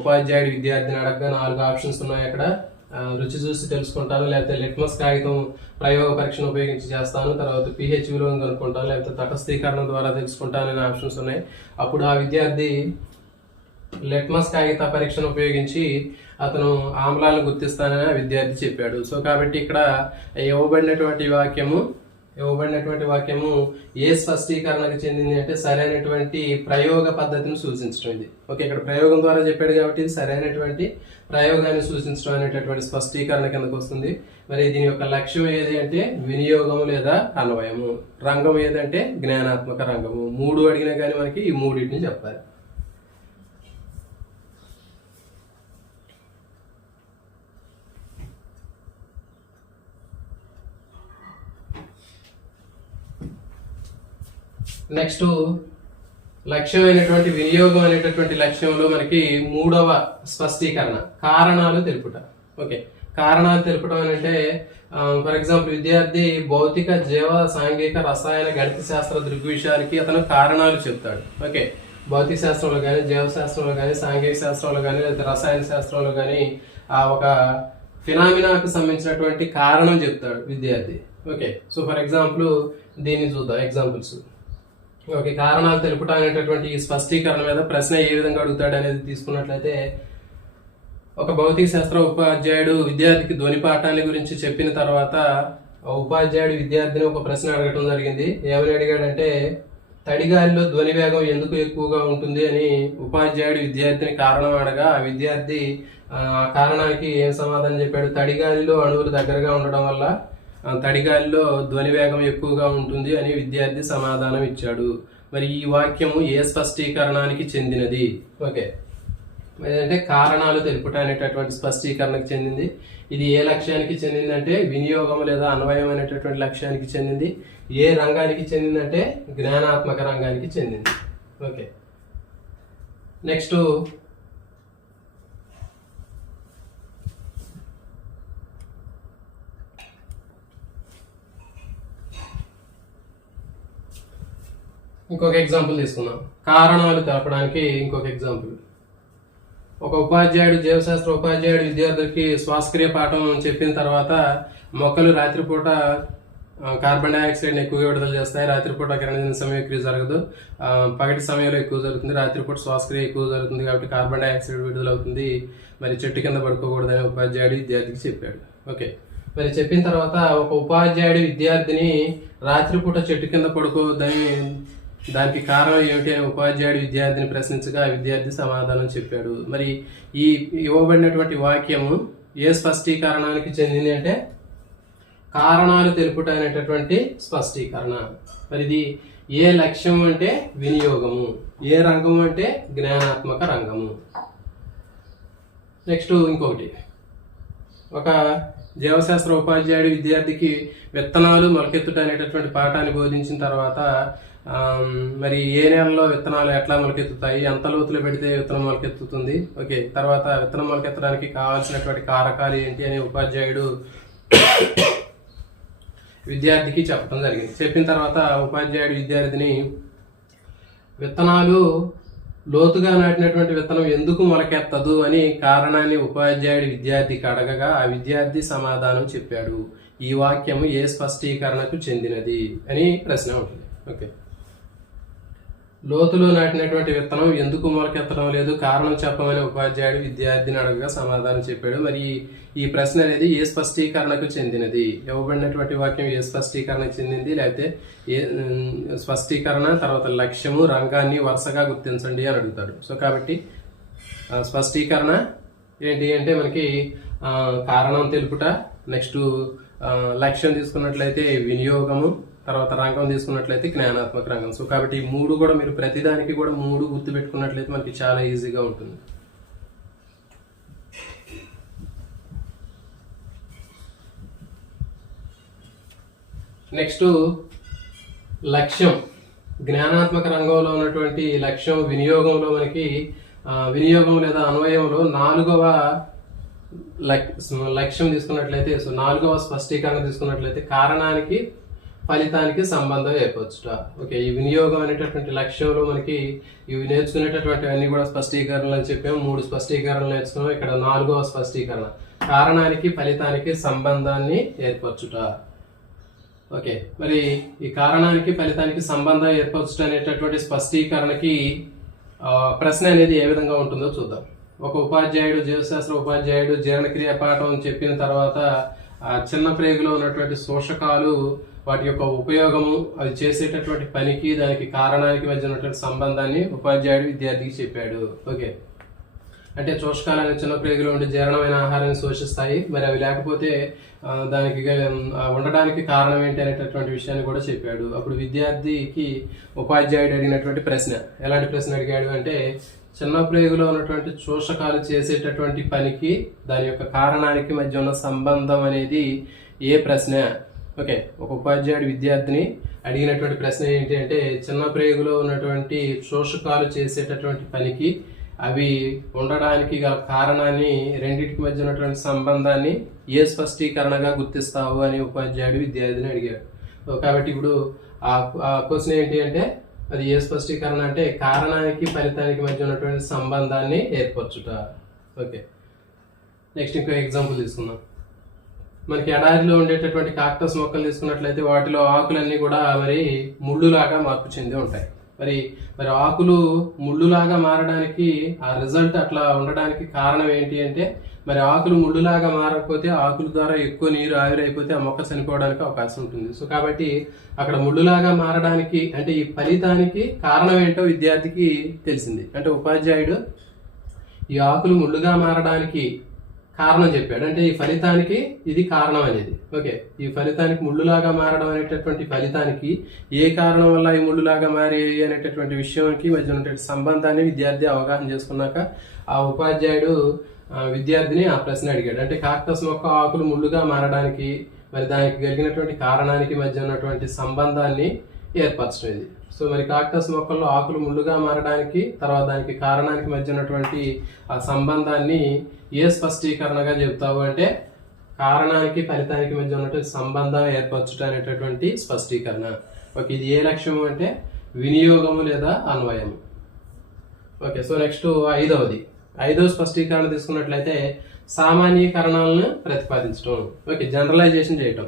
ఉపాధ్యాయుడు విద్యార్థిని అడగగా 4 ఆప్షన్స్ ఉన్నాయి అక్కడ. రుచి చూసి తెలుసుకుంటాను, లేకపోతే లిట్మస్ కాగితం ప్రయోగ పరీక్షను ఉపయోగించి చేస్తాను, తర్వాత pH విలువను కనుక్కుంటాను, లేకపోతే తటస్థీకరణ ద్వారా తెలుసుకుంటాను అనే ఆప్షన్స్ ఉన్నాయి. అప్పుడు ఆ విద్యార్థి లిట్మస్ కాగిత పరీక్షను ఉపయోగించి అతను ఆమ్లాలను గుర్తిస్తానని ఆ విద్యార్థి చెప్పాడు. సో కాబట్టి ఇక్కడ ఇవ్వబడినటువంటి వాక్యము ఏ స్పష్టీకరణకు చెందింది అంటే సరైనటువంటి ప్రయోగ పద్ధతిని సూచించడం. ఇది ఓకే, ఇక్కడ ప్రయోగం ద్వారా చెప్పాడు కాబట్టి ఇది సరైనటువంటి ప్రయోగాన్ని సూచించడం అనేటటువంటి స్పష్టీకరణ కిందకు వస్తుంది. మరి దీని యొక్క లక్ష్యం ఏది అంటే వినియోగము లేదా అన్వయము. రంగం ఏదంటే జ్ఞానాత్మక రంగము. 3 అడిగినా కానీ మనకి ఈ 3 చెప్పాలి. నెక్స్ట్ లక్ష్యమైనటువంటి వినియోగం అనేటటువంటి లక్ష్యంలో మనకి 3వ స్పష్టీకరణ కారణాలు తెలుపుట. ఓకే, కారణాలు తెలుపడం అంటే ఫర్ ఎగ్జాంపుల్ విద్యార్థి భౌతిక జీవ సాంఘిక రసాయన గణిత శాస్త్ర దృగ్విషయాలకి అతను కారణాలు చెప్తాడు. ఓకే, భౌతిక శాస్త్రంలో కానీ జీవశాస్త్రంలో కానీ సాంఘిక శాస్త్రంలో కానీ లేదా రసాయన శాస్త్రంలో కానీ ఒక ఫినామినాకు సంబంధించినటువంటి కారణం చెప్తాడు విద్యార్థి. ఓకే, సో ఫర్ ఎగ్జాంపుల్ దీన్ని చూద్దాం ఎగ్జాంపుల్స్. ఓకే, కారణాలు తెలుపుట అనేటటువంటి ఈ స్పష్టీకరణ మీద ప్రశ్న ఏ విధంగా అడుగుతాడు అనేది తీసుకున్నట్లయితే, ఒక భౌతిక శాస్త్ర ఉపాధ్యాయుడు విద్యార్థికి ధ్వని పాఠాన్ని గురించి చెప్పిన తర్వాత ఉపాధ్యాయుడు విద్యార్థిని ఒక ప్రశ్న అడగటం జరిగింది. ఏమని అడిగాడంటే, తడిగాలిలో ధ్వని వేగం ఎందుకు ఎక్కువగా ఉంటుంది అని ఉపాధ్యాయుడు విద్యార్థిని కారణం అడగా ఆ విద్యార్థి కారణానికి ఏం సమాధానం చెప్పాడు? తడిగాలిలో అణువులు దగ్గరగా ఉండడం వల్ల తడిగాలిలో ధ్వని వేగం ఎక్కువగా ఉంటుంది అని విద్యార్థి సమాధానం ఇచ్చాడు. మరి ఈ వాక్యము ఏ స్పష్టీకరణానికి చెందినది? ఓకే, అంటే కారణాలు తెలుపుట అనేటటువంటి స్పష్టీకరణకు చెందింది. ఇది ఏ లక్ష్యానికి చెందింది అంటే వినియోగం లేదా అన్వయం అనేటటువంటి లక్ష్యానికి చెందింది. ఏ రంగానికి చెందిందంటే జ్ఞానాత్మక రంగానికి చెందింది. ఓకే, నెక్స్ట్ ఇంకొక ఎగ్జాంపుల్ తీసుకుందాం. కారణాలు తెలపడానికి ఇంకొక ఎగ్జాంపుల్. ఒక ఉపాధ్యాయుడు, జీవశాస్త్ర ఉపాధ్యాయుడు విద్యార్థులకి శ్వాసక్రియ పాఠం చెప్పిన తర్వాత మొక్కలు రాత్రిపూట కార్బన్ డైఆక్సైడ్ ఎక్కువగా విడుదల చేస్తాయి. రాత్రిపూట కిరణజన్య సంయోగక్రియ జరగదు, పగటి సమయంలో ఎక్కువ జరుగుతుంది. రాత్రిపూట శ్వాసక్రియ ఎక్కువ జరుగుతుంది కాబట్టి కార్బన్ డైఆక్సైడ్ విడుదల అవుతుంది. మరి చెట్టు కింద పడుకోకూడదని ఉపాధ్యాయుడు విద్యార్థికి చెప్పాడు. ఓకే, మరి చెప్పిన తర్వాత ఒక ఉపాధ్యాయుడు విద్యార్థిని రాత్రిపూట చెట్టు కింద పడుకోవద్దని, దానికి కారణం ఏమిటి అని ఉపాధ్యాయుడు విద్యార్థిని ప్రశ్నించగా విద్యార్థి సమాధానం చెప్పాడు. మరి ఈ ఇవ్వబడినటువంటి వాక్యము ఏ స్పష్టీకరణానికి చెందింది అంటే కారణాలు తెలుపుట అనేటటువంటి స్పష్టీకరణ. మరి ఇది ఏ లక్ష్యం అంటే వినియోగము, ఏ రంగము అంటే జ్ఞానాత్మక రంగము. నెక్స్ట్ ఇంకొకటి, ఒక జీవశాస్త్ర ఉపాధ్యాయుడు విద్యార్థికి విత్తనాలు మొలకెత్తుట అనేటటువంటి పాఠాన్ని బోధించిన తర్వాత మరి ఏ నెలలో విత్తనాలు ఎట్లా మొలకెత్తుతాయి, ఎంత లోతులో పెడితే విత్తనం మొలకెత్తుతుంది, ఓకే, తర్వాత విత్తనం మొలకెత్తడానికి కావాల్సినటువంటి కారకాలు ఏంటి అని ఉపాధ్యాయుడు విద్యార్థికి చెప్పడం జరిగింది. చెప్పిన తర్వాత ఉపాధ్యాయుడు విద్యార్థిని విత్తనాలు లోతుగా నాటినటువంటి విత్తనం ఎందుకు మొలకెత్తదు అని కారణాన్ని ఉపాధ్యాయుడు విద్యార్థికి అడగగా ఆ విద్యార్థి సమాధానం చెప్పాడు. ఈ వాక్యము ఏ స్పష్టీకరణకు చెందినది అని ప్రశ్న ఉంటుంది. ఓకే, లోతులో నాటినటువంటి విత్తనం ఎందుకు మొలకెత్తడం లేదు, కారణం చెప్పమని ఉపాధ్యాయుడు విద్యార్థిని అడగగా సమాధానం చెప్పాడు. మరి ఈ ప్రశ్న అనేది ఏ స్పష్టీకరణకు చెందినది? ఇవ్వబడినటువంటి వాక్యం ఏ స్పష్టీకరణకు చెందింది, లేకపోతే ఏ స్పష్టీకరణ తర్వాత లక్ష్యము రంగాన్ని వరుసగా గుర్తించండి అని అడుగుతాడు. సో కాబట్టి స్పష్టీకరణ ఏంటి అంటే మనకి కారణం తెలుపుట, నెక్స్ట్ లక్ష్యం తీసుకున్నట్లయితే వినియోగము, తర్వాత రంగం తీసుకున్నట్లయితే జ్ఞానాత్మక రంగం. సో కాబట్టి ఈ మూడు కూడా మీరు ప్రతిదానికి కూడా మూడు గుర్తు పెట్టుకున్నట్లయితే మనకి చాలా ఈజీగా ఉంటుంది. నెక్స్ట్ లక్ష్యం, జ్ఞానాత్మక రంగంలో ఉన్నటువంటి లక్ష్యం వినియోగంలో మనకి వినియోగం లేదా అన్వయంలో నాలుగవ లక్ష్యం తీసుకున్నట్లయితే, సో నాలుగవ స్పష్టీకరణ తీసుకున్నట్లయితే కారణానికి ఫలితానికి సంబంధం ఏర్పరచుట. ఓకే, ఈ వినియోగం అనేటటువంటి లక్ష్యంలో మనకి ఇవి నేర్చుకునేటటువంటి అన్ని కూడా స్పష్టీకరణలు అని చెప్పాము. 3 స్పష్టీకరణలు నేర్చుకున్నాం. ఇక్కడ 4వ స్పష్టీకరణ కారణానికి ఫలితానికి సంబంధాన్ని ఏర్పరచుట. ఓకే, మరి ఈ కారణానికి ఫలితానికి సంబంధం ఏర్పరచుట అనేటటువంటి స్పష్టీకరణకి ప్రశ్న అనేది ఏ విధంగా ఉంటుందో చూద్దాం. ఒక ఉపాధ్యాయుడు, జీవశాస్త్ర ఉపాధ్యాయుడు జీర్ణక్రియ పాఠం చెప్పిన తర్వాత ఆ చిన్న ప్రేగులో ఉన్నటువంటి శోషకాలు, వాటి యొక్క ఉపయోగము, అది చేసేటటువంటి పనికి దానికి కారణానికి మధ్య ఉన్నటువంటి సంబంధాన్ని ఉపాధ్యాయుడు విద్యార్థికి చెప్పాడు. ఓకే, అంటే శోషకాలు అనే చిన్న ప్రేగులో ఉండి జీర్ణమైన ఆహారాన్ని శోషిస్తాయి. మరి అవి లేకపోతే దానికి ఉండడానికి కారణం ఏంటి అనేటటువంటి విషయాన్ని కూడా చెప్పాడు. అప్పుడు విద్యార్థికి ఉపాధ్యాయుడు అడిగినటువంటి ప్రశ్న, ఎలాంటి ప్రశ్న అడిగాడు అంటే చిన్న ప్రేగులో ఉన్నటువంటి శోషకాలు చేసేటటువంటి పనికి దాని యొక్క కారణానికి మధ్య ఉన్న సంబంధం అనేది ఏ ప్రశ్న? ఓకే, ఒక ఉపాధ్యాయుడు విద్యార్థిని అడిగినటువంటి ప్రశ్న ఏంటి అంటే చిన్న ప్రేగులో ఉన్నటువంటి శోషకాలు చేసేటటువంటి పనికి అవి ఉండడానికి గల కారణాన్ని, రెండింటికి మధ్య ఉన్నటువంటి సంబంధాన్ని ఏ స్పష్టీకరణగా గుర్తిస్తావు అని ఉపాధ్యాయుడు విద్యార్థిని అడిగాడు. కాబట్టి ఇప్పుడు ఆ క్వశ్చన్ ఏంటి అంటే అది ఏ స్పష్టీకరణ అంటే కారణానికి ఫలితానికి మధ్య ఉన్నటువంటి సంబంధాన్ని ఏర్పరచుట. ఓకే, నెక్స్ట్ ఇంకో ఎగ్జాంపుల్ తీసుకుందాం. మనకి ఎడారిలో ఉండేటటువంటి కాక్టస్ మొక్కలు తీసుకున్నట్లయితే వాటిలో ఆకులన్నీ కూడా మరి ముళ్ళులాగా మార్పు చెంది ఉంటాయి. మరి మరి ఆకులు ముళ్ళులాగా మారడానికి ఆ రిజల్ట్ అట్లా ఉండడానికి కారణం ఏంటి అంటే, మరి ఆకులు ముళ్ళులాగా మారకపోతే ఆకుల ద్వారా ఎక్కువ నీరు ఆవిరైపోతే ఆ మొక్క చనిపోవడానికి అవకాశం ఉంటుంది. సో కాబట్టి అక్కడ ముళ్ళులాగా మారడానికి అంటే ఈ ఫలితానికి కారణం ఏంటో విద్యార్థికి తెలిసింది. అంటే ఉపాధ్యాయుడు ఈ ఆకులు ముళ్ళుగా మారడానికి కారణం చెప్పాడు. అంటే ఈ ఫలితానికి ఇది కారణం అనేది. ఓకే, ఈ ఫలితానికి ముళ్ళులాగా మారడం అనేటటువంటి ఫలితానికి ఏ కారణం వల్ల ఈ ముళ్ళులాగా మారి అనేటటువంటి విషయానికి మధ్య ఉన్నటువంటి సంబంధాన్ని విద్యార్థి అవగాహన చేసుకున్నాక ఆ ఉపాధ్యాయుడు విద్యార్థిని ఆ ప్రశ్న అడిగాడు. అంటే కాక్టస్ మొక్క ఆకులు ముళ్ళుగా మారడానికి మరి దానికి కలిగినటువంటి కారణానికి మధ్య ఉన్నటువంటి సంబంధాన్ని ఏర్పరచడం ఇది. సో మరి కాక్టస్ మొక్కల్లో ఆకులు ముళ్ళుగా మారడానికి తర్వాత దానికి కారణానికి మధ్య ఉన్నటువంటి ఆ సంబంధాన్ని ఏ స్పష్టీకరణగా చెబుతావు అంటే, కారణానికి ఫలితానికి మధ్య ఉన్నటువంటి సంబంధం ఏర్పరచుట అనేటటువంటి స్పష్టీకరణ. ఓకే, ఇది ఏ లక్ష్యము అంటే వినియోగము లేదా అన్వయము. ఓకే, సో నెక్స్ట్ ఐదవ స్పష్టీకరణ తీసుకున్నట్లయితే సామాన్యీకరణలను ప్రతిపాదించడం. ఓకే, జనరలైజేషన్ చేయటం.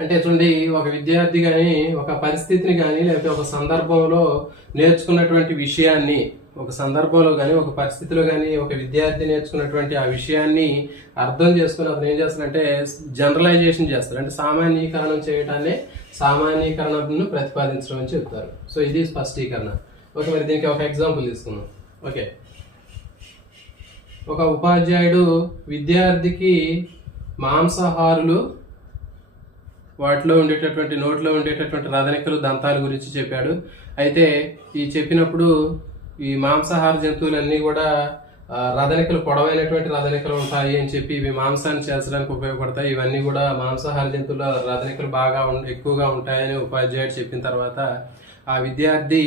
అంటే చూడండి, ఒక విద్యార్థి కానీ ఒక పరిస్థితిని కానీ లేకపోతే ఒక సందర్భంలో నేర్చుకున్నటువంటి విషయాన్ని ఒక సందర్భంలో కానీ ఒక పరిస్థితిలో కానీ ఒక విద్యార్థి నేర్చుకున్నటువంటి ఆ విషయాన్ని అర్థం చేసుకుని అతను ఏం చేస్తారంటే జనరలైజేషన్ చేస్తారు. అంటే సామాన్యీకరణం చేయటాన్ని సామాన్యీకరణను ప్రతిపాదించడం అని చెప్తారు. సో ఇది స్పష్టీకరణ. ఓకే, మరి దీనికి ఒక ఎగ్జాంపుల్ తీసుకుందాం. ఓకే, ఒక ఉపాధ్యాయుడు విద్యార్థికి మాంసాహారులు వాటిలో ఉండేటటువంటి నోట్లో ఉండేటటువంటి రదనికలు దంతాల గురించి చెప్పాడు. అయితే ఈ చెప్పినప్పుడు ఈ మాంసాహార జంతువులన్నీ కూడా రదనికలు పొడవైనటువంటి రదనికలు ఉంటాయి అని చెప్పి ఇవి మాంసాన్ని చేర్చడానికి ఉపయోగపడతాయి. ఇవన్నీ కూడా మాంసాహార జంతువుల రదనికలు బాగా ఎక్కువగా ఉంటాయని ఉపాధ్యాయుడు చెప్పిన తర్వాత ఆ విద్యార్థి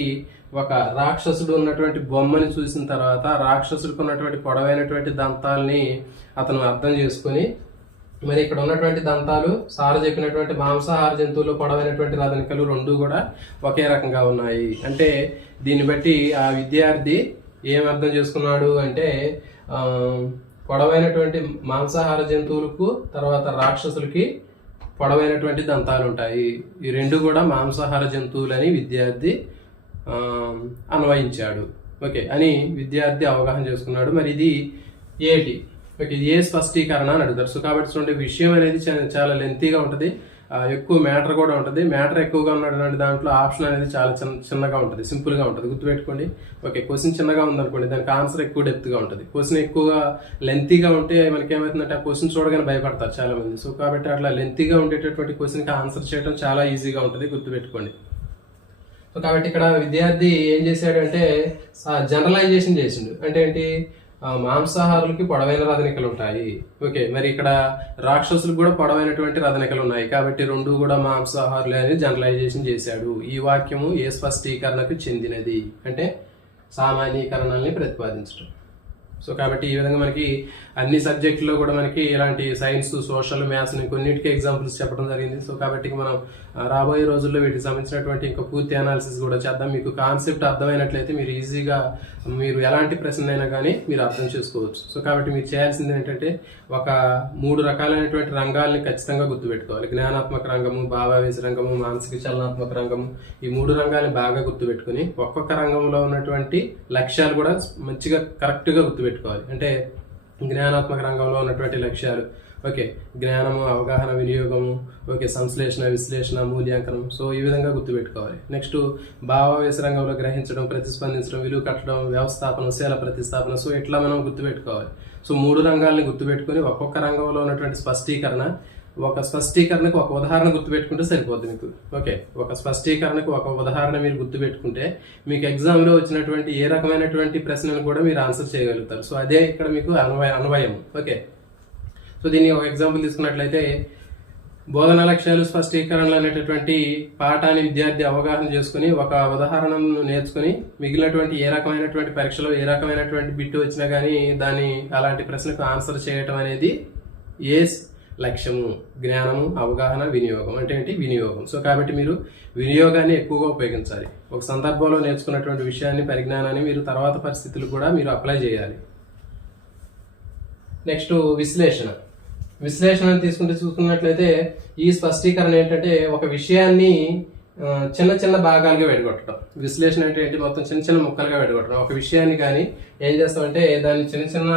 ఒక రాక్షసుడు ఉన్నటువంటి బొమ్మని చూసిన తర్వాత రాక్షసుడికి ఉన్నటువంటి పొడవైనటువంటి దంతాలని అతను అర్థం చేసుకుని, మరి ఇక్కడ ఉన్నటువంటి దంతాలు సార్ చెప్పినటువంటి మాంసాహార జంతువులు పొడవైనటువంటి రదనికలు రెండు కూడా ఒకే రకంగా ఉన్నాయి. అంటే దీన్ని బట్టి ఆ విద్యార్థి ఏం అర్థం చేసుకున్నాడు అంటే, పొడవైనటువంటి మాంసాహార జంతువులకు తర్వాత రాక్షసులకి పొడవైనటువంటి దంతాలు ఉంటాయి. ఈ రెండు కూడా మాంసాహార జంతువులని విద్యార్థి అన్వయించాడు. ఓకే అని విద్యార్థి అవగాహన చేసుకున్నాడు. మరి ఇది ఏంటి? ఓకే, ఏ స్పష్టీకరణ అని అడుగుతారు. సో కాబట్టి చూడండి, విషయం అనేది చాలా లెంతీగా ఉంటుంది, ఎక్కువ మ్యాటర్ కూడా ఉంటుంది. మ్యాటర్ ఎక్కువగా ఉన్నటువంటి దాంట్లో ఆప్షన్ అనేది చాలా చిన్నగా ఉంటుంది, సింపుల్గా ఉంటుంది. గుర్తుపెట్టుకోండి. ఓకే, క్వశ్చన్ చిన్నగా ఉందనుకోండి, దానికి ఆన్సర్ ఎక్కువ డెప్త్గా ఉంటుంది. క్వశ్చన్ ఎక్కువగా లెంతీగా ఉంటే మనకి ఏమవుతుందంటే ఆ క్వశ్చన్ చూడగానే భయపడతారు చాలా మంది. సో కాబట్టి అట్లా లెంతీగా ఉండేటటువంటి క్వశ్చన్కి ఆన్సర్ చేయడం చాలా ఈజీగా ఉంటుంది. గుర్తుపెట్టుకోండి. సో కాబట్టి ఇక్కడ విద్యార్థి ఏం చేశాడు అంటే జనరలైజేషన్ చేసిండు. అంటే ఏంటి? మాంసాహారులకి పొడవైన రదనికలు ఉంటాయి. ఓకే, మరి ఇక్కడ రాక్షసులకు కూడా పొడవైనటువంటి రదనికలు ఉన్నాయి కాబట్టి రెండు కూడా మాంసాహారులే అని జనరలైజేషన్ చేశాడు. ఈ వాక్యము ఏ స్పష్టీకరణకు చెందినది అంటే సామాన్యీకరణల్ని ప్రతిపాదించడం. సో కాబట్టి ఈ విధంగా మనకి అన్ని సబ్జెక్టుల్లో కూడా మనకి ఇలాంటి సైన్స్, సోషల్, మ్యాథ్స్ కొన్నిటికి ఎగ్జాంపుల్స్ చెప్పడం జరిగింది. సో కాబట్టి మనం రాబోయే రోజుల్లో వీటికి సంబంధించినటువంటి ఇంకా పూర్తి అనాలిసిస్ కూడా చేద్దాం. మీకు కాన్సెప్ట్ అర్థమైనట్లయితే మీరు ఈజీగా మీరు ఎలాంటి ప్రశ్నైనా కానీ మీరు అర్థం చేసుకోవచ్చు. సో కాబట్టి మీరు చేయాల్సింది ఏంటంటే ఒక 3 రకాలైనటువంటి రంగాల్ని ఖచ్చితంగా గుర్తుపెట్టుకోవాలి. జ్ఞానాత్మక రంగము, భావావేశ రంగము, మానసిక చలనాత్మక రంగము. ఈ 3 రంగాల్ని బాగా గుర్తుపెట్టుకుని ఒక్కొక్క రంగంలో ఉన్నటువంటి లక్ష్యాలు కూడా మంచిగా కరెక్ట్గా గుర్తుపెట్టుకోవాలి. అంటే జ్ఞానాత్మక రంగంలో ఉన్నటువంటి లక్ష్యాలు, ఓకే, జ్ఞానము, అవగాహన, వినియోగము, ఓకే, సంశ్లేషణ, విశ్లేషణ, మూల్యాంకనం. సో ఈ విధంగా గుర్తుపెట్టుకోవాలి. నెక్స్ట్ భావావేశ రంగంలో గ్రహించడం, ప్రతిస్పందించడం, విలువ కట్టడం, వ్యవస్థాపన, శీల ప్రతిస్థాపన. సో ఇట్లా మనం గుర్తుపెట్టుకోవాలి. సో 3 రంగాల్ని గుర్తుపెట్టుకుని ఒక్కొక్క రంగంలో ఉన్నటువంటి స్పష్టీకరణ, ఒక స్పష్టీకరణకు ఒక ఉదాహరణ గుర్తుపెట్టుకుంటే సరిపోద్ది మీకు. ఓకే, ఒక స్పష్టీకరణకు ఒక ఉదాహరణ మీరు గుర్తుపెట్టుకుంటే మీకు ఎగ్జామ్లో వచ్చినటువంటి ఏ రకమైనటువంటి ప్రశ్నను కూడా మీరు ఆన్సర్ చేయగలుగుతారు. సో అదే ఇక్కడ మీకు అన్వయం. ఓకే, సో దీన్ని ఒక ఎగ్జాంపుల్ తీసుకున్నట్లయితే బోధన లక్ష్యాలు స్పష్టీకరణలు అనేటటువంటి పాఠాన్ని విద్యార్థి అవగాహన చేసుకుని ఒక ఉదాహరణను నేర్చుకుని మిగిలినటువంటి ఏ రకమైనటువంటి పరీక్షలో ఏ రకమైనటువంటి బిట్టు వచ్చినా కానీ దాన్ని అలాంటి ప్రశ్నకు ఆన్సర్ చేయటం అనేది ఏ లక్ష్యము, జ్ఞానము, అవగాహన, వినియోగం. అంటే ఏంటి? వినియోగం. సో కాబట్టి మీరు వినియోగాన్ని ఎక్కువగా ఉపయోగించాలి. ఒక సందర్భంలో నేర్చుకున్నటువంటి విషయాన్ని, పరిజ్ఞానాన్ని మీరు తర్వాత పరిస్థితులు కూడా మీరు అప్లై చేయాలి. నెక్స్ట్ విశ్లేషణ. విశ్లేషణ చూసుకున్నట్లయితే ఈ స్పష్టీకరణ ఏంటంటే ఒక విషయాన్ని చిన్న చిన్న భాగాలుగా విడగొట్టడం. విశ్లేషణ అంటే ఏంటి, మొత్తం చిన్న చిన్న ముక్కలుగా విడగొట్టడం. ఒక విషయాన్ని కానీ ఏం చేస్తామంటే దాన్ని చిన్న చిన్న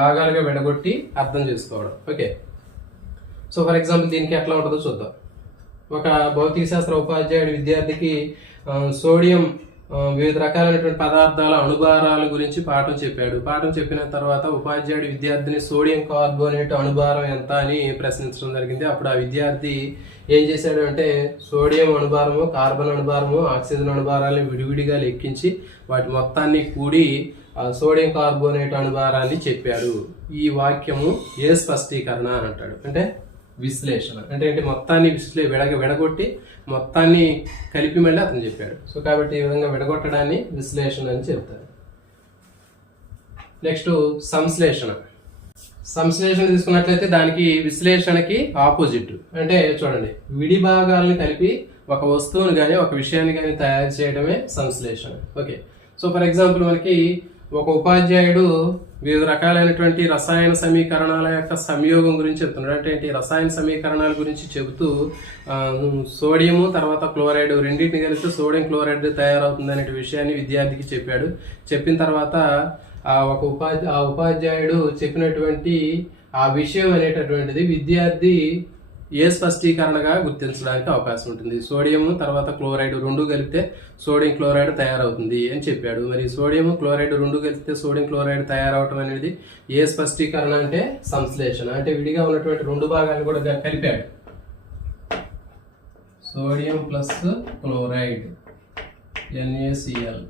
భాగాలుగా విడగొట్టి అర్థం చేసుకోవడం. ఓకే, సో ఫర్ ఎగ్జాంపుల్ దీనికి ఎట్లా ఉంటుందో చూద్దాం. ఒక భౌతిక శాస్త్ర ఉపాధ్యాయుడు విద్యార్థికి సోడియం వివిధ రకాలైనటువంటి పదార్థాల అణుభారాల గురించి పాఠం చెప్పాడు. పాఠం చెప్పిన తర్వాత ఉపాధ్యాయుడు విద్యార్థిని సోడియం కార్బోనేట్ అణుభారం ఎంత అని ప్రశ్నించడం జరిగింది. అప్పుడు ఆ విద్యార్థి ఏం చేశాడు అంటే సోడియం అణుభారము, కార్బన్ అణుభారము, ఆక్సిజన్ అణుభారాన్ని విడివిడిగా లెక్కించి వాటి మొత్తాన్ని కూడి సోడియం కార్బోనేట్ అణుభారాన్ని చెప్పాడు. ఈ వాక్యము ఏ స్పష్టీకరణ అని అంటాడు అంటే విశ్లేషణ. అంటే ఏంటి, మొత్తాన్ని విడగొట్టి మొత్తాన్ని కలిపి మళ్ళీ అతను చెప్పాడు. సో కాబట్టి ఈ విధంగా విడగొట్టడాన్ని విశ్లేషణ అని చెప్తారు. నెక్స్ట్ సంశ్లేషణ. సంశ్లేషణ తీసుకున్నట్లయితే దానికి విశ్లేషణకి ఆపోజిట్. అంటే చూడండి, విడి భాగాలను కలిపి ఒక వస్తువుని కానీ ఒక విషయాన్ని కానీ తయారు చేయడమే సంశ్లేషణ. ఓకే, సో ఫర్ ఎగ్జాంపుల్ మనకి ఒక ఉపాధ్యాయుడు వివిధ రకాలైనటువంటి రసాయన సమీకరణాల యొక్క సంయోగం గురించి చెప్తున్నాడు. అంటే ఏంటి, రసాయన సమీకరణాల గురించి చెబుతూ సోడియము తర్వాత క్లోరైడ్ రెండింటిని కలిస్తే సోడియం క్లోరైడ్ తయారవుతుంది అనే విషయాన్ని విద్యార్థికి చెప్పాడు. చెప్పిన తర్వాత ఆ ఉపాధ్యాయుడు చెప్పినటువంటి ఆ విషయం అనేటటువంటిది విద్యార్థి ఏ స్పష్టీకరణగా గుర్తించడానికి అవకాశం ఉంటుంది. సోడియం తర్వాత క్లోరైడ్ రెండు కలిపితే సోడియం క్లోరైడ్ తయారవుతుంది అని చెప్పాడు. మరి సోడియం క్లోరైడ్ రెండు కలిపితే సోడియం క్లోరైడ్ తయారవటం అనేది ఏ స్పష్టీకరణ అంటే సంశ్లేషణ. అంటే విడిగా ఉన్నటువంటి రెండు భాగాలు కూడా కలిపాడు. Sodium plus chloride NaCl.